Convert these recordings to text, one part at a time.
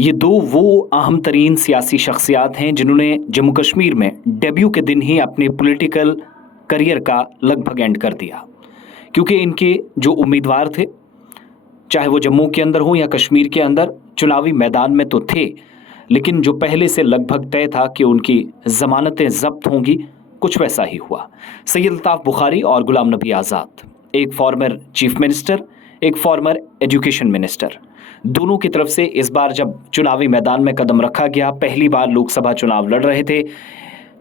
ये दो वो अहम तरीन सियासी शख्सियात हैं जिन्होंने जम्मू कश्मीर में डेब्यू के दिन ही अपने पॉलिटिकल करियर का लगभग एंड कर दिया, क्योंकि इनके जो उम्मीदवार थे, चाहे वो जम्मू के अंदर हो या कश्मीर के अंदर, चुनावी मैदान में तो थे, लेकिन जो पहले से लगभग तय था कि उनकी जमानतें जब्त होंगी, कुछ वैसा ही हुआ। सैयद अल्ताफ़ बुखारी और गुलाम नबी आज़ाद, एक फॉर्मर चीफ मिनिस्टर, एक फॉर्मर एजुकेशन मिनिस्टर, दोनों की तरफ से इस बार जब चुनावी मैदान में कदम रखा गया, पहली बार लोकसभा चुनाव लड़ रहे थे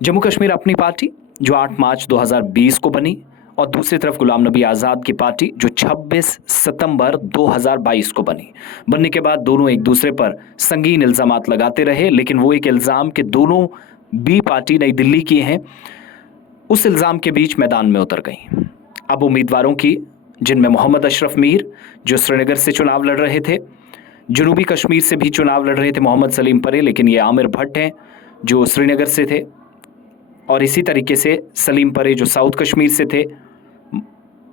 जम्मू कश्मीर अपनी पार्टी जो 8 मार्च 2020 को बनी, और दूसरी तरफ गुलाम नबी आज़ाद की पार्टी जो 26 सितंबर 2022 को बनी। बनने के बाद दोनों एक दूसरे पर संगीन इल्ज़ामात लगाते रहे, लेकिन वो एक इल्ज़ाम के दोनों बी पार्टी नई दिल्ली की हैं, उस इल्ज़ाम के बीच मैदान में उतर गई। अब उम्मीदवारों की, जिनमें मोहम्मद अशरफ मीर जो श्रीनगर से चुनाव लड़ रहे थे, जनूबी कश्मीर से भी चुनाव लड़ रहे थे मोहम्मद सलीम परे, लेकिन ये आमिर भट्ट हैं जो श्रीनगर से थे, और इसी तरीके से सलीम परे जो साउथ कश्मीर से थे,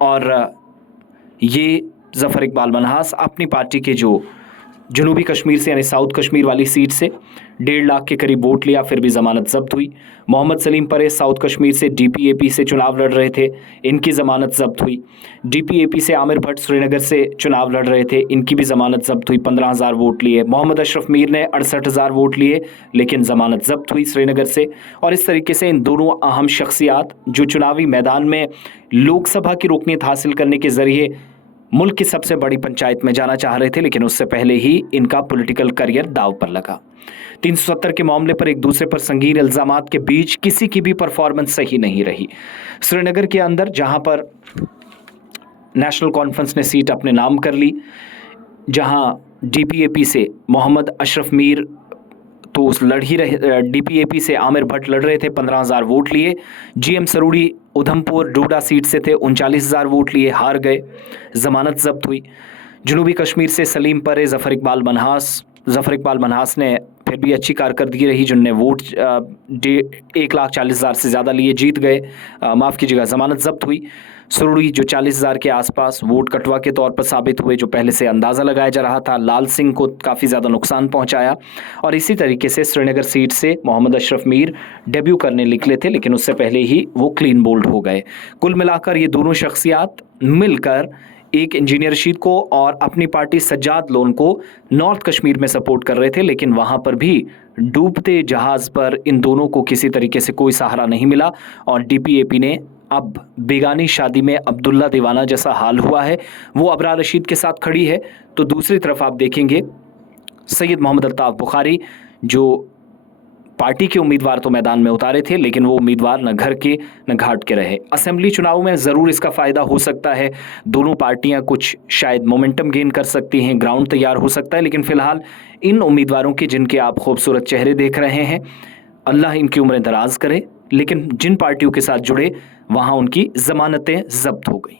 और ये ज़फ़र इकबाल मनहास अपनी पार्टी के जो जनूबी कश्मीर से यानी साउथ कश्मीर वाली सीट से 1.5 लाख के करीब वोट लिया, फिर भी ज़मानत जब्त हुई। मोहम्मद सलीम परे साउथ कश्मीर से डीपीएपी से चुनाव लड़ रहे थे, इनकी ज़मानत जब्त हुई। डीपीएपी से आमिर भट्ट श्रीनगर से चुनाव लड़ रहे थे, इनकी भी ज़मानत जब्त हुई, 15,000 वोट लिए। मोहम्मद अशरफ मीर ने 68,000 वोट लिए, लेकिन ज़मानत जब्त हुई श्रीनगर से। और इस तरीके से इन दोनों अहम शख्सियात जो चुनावी मैदान में लोकसभा की रुकनीत हासिल करने के ज़रिए मुल्क की सबसे बड़ी पंचायत में जाना चाह रहे थे, लेकिन उससे पहले ही इनका पॉलिटिकल करियर दांव पर लगा। 370 के मामले पर एक दूसरे पर संगीन इल्जामात के बीच किसी की भी परफॉर्मेंस सही नहीं रही। श्रीनगर के अंदर जहां पर नेशनल कॉन्फ्रेंस ने सीट अपने नाम कर ली, जहां डीपीएपी से मोहम्मद अशरफ मीर तो उस लड़ ही रहे, डीपीएपी से आमिर भट्ट लड़ रहे थे, 15,000 वोट लिए। जीएम सरूड़ी उधमपुर डोडा सीट से थे, 39,000 वोट लिए, हार गए, जमानत जब्त हुई। जनूबी कश्मीर से सलीम परे, ज़फ़र इकबाल मनहास ने फिर भी अच्छी कारकर्दगी रही, जिनने वोट 1,40,000 से ज़्यादा लिए, जीत गए, माफ़ कीजिएगा, ज़मानत जब्त हुई। सरूड़ी जो 40,000 के आसपास वोट कटवा के तौर पर साबित हुए, जो पहले से अंदाज़ा लगाया जा रहा था, लाल सिंह को काफ़ी ज़्यादा नुकसान पहुंचाया। और इसी तरीके से श्रीनगर सीट से मोहम्मद अशरफ मीर डेब्यू करने निकले थे, लेकिन उससे पहले ही वो क्लीन बोल्ड हो गए। कुल मिलाकर ये दोनों शख्सियात मिलकर एक इंजीनियर रशीद को और अपनी पार्टी सज्जाद लोन को नॉर्थ कश्मीर में सपोर्ट कर रहे थे, लेकिन वहां पर भी डूबते जहाज पर इन दोनों को किसी तरीके से कोई सहारा नहीं मिला। और डीपीएपी ने अब बेगानी शादी में अब्दुल्ला दीवाना जैसा हाल हुआ है, वो अबरार रशीद के साथ खड़ी है। तो दूसरी तरफ आप देखेंगे सैयद मोहम्मद अल्ताफ़ बुखारी जो पार्टी के उम्मीदवार तो मैदान में उतारे थे, लेकिन वो उम्मीदवार न घर के न घाट के रहे। असेंबली चुनाव में ज़रूर इसका फ़ायदा हो सकता है, दोनों पार्टियां कुछ शायद मोमेंटम गेन कर सकती हैं, ग्राउंड तैयार हो सकता है, लेकिन फ़िलहाल इन उम्मीदवारों के जिनके आप खूबसूरत चेहरे देख रहे हैं, अल्लाह इनकी उम्रें दराज करे, लेकिन जिन पार्टियों के साथ जुड़े वहाँ उनकी ज़मानतें ज़ब्त हो गई।